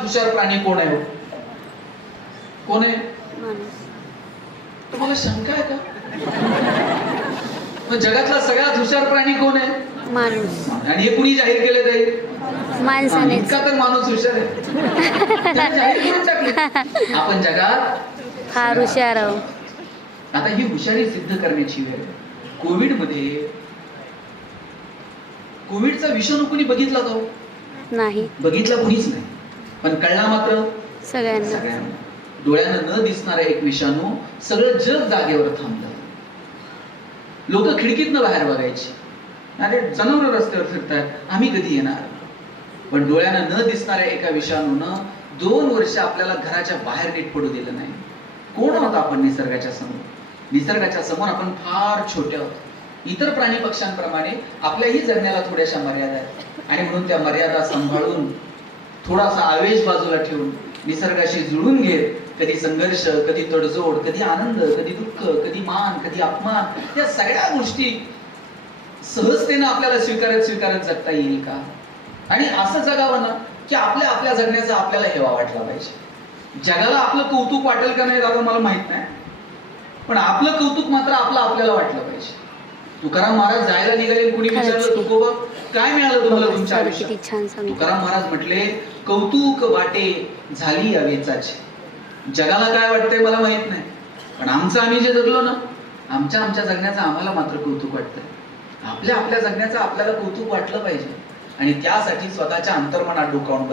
सगळ्यात हुशार प्राणी कोण आहे हो? कोण आहे? तुम्हाला शंका आहे का? मग जगातला सगळ्यात हुशार प्राणी कोण आहे? माणूस. आणि हे कुणी जाहीर केलं जाईल? माणसाने. इतका तर माणूस हुशार आहे. त्याने जाहीर करून टाकले आपण जगात फार हुशार आहो. आता ही हुशारी सिद्ध करण्याची वेळ. कोविडचा विषाणू कुणी बघितला का हो? नाही. बघितला कुणीच नाही, पण कळला मात्र सगळ्यांना. डोळ्यानं न दिसणारा एक विषाणू सगळं जग जागेवर थांबलं. लोक खिडकीतनं बाहेर बघायची, अरे जनावर रस्त्यावर फिरतात, आम्ही कधी येणार? पण डोळ्यानं न दिसणाऱ्या एका विषाणूनं 2 वर्ष आपल्याला घराच्या बाहेर नीट पडू दिलं नाही. कोण आहोत आपण निसर्गाच्या समोर? निसर्गाच्या समोर आपण फार छोटे आहोत. इतर प्राणी पक्ष्यांप्रमाणे आपल्याही जगण्याला थोड्याशा मर्यादा आहेत, आणि म्हणून त्या मर्यादा सांभाळून थोडासा आवेश बाजूला ठेवून निसर्गाशी जुळून घेत, कधी संघर्ष, कधी तडजोड, कधी आनंद, कधी दुःख, कधी मान, कधी अपमान, या सगळ्या गोष्टी सहजतेनं आपल्याला स्वीकारत जगता येईल का? आणि असं जगावं ना की आपल्या जगण्याचा आपल्याला हेवा वाटला पाहिजे. जगाला आपलं कौतुक वाटेल का नाही दादा मला माहित नाही, पण आपलं कौतुक मात्र आपल्याला वाटलं पाहिजे. तुकाराम महाराज जायला निघाले, कुणी विचारलं तुकोबा काय मिळालं तुम्हाला तुमच्या आयुष्यात? तुकाराम महाराज म्हटले, कौतुक वाटे झाली अवेचाची. जगाला काय वाटतंय मला माहित नाही, पण आम्ही जे जगलो ना, आमच्या जगण्याचं आम्हाला मात्र कौतुक वाटतंय. आपल्या जगण्याचं आपल्याला कौतुक वाटलं पाहिजे, आणि त्यासाठी स्वतःच्या अंतर्मनात डोकावून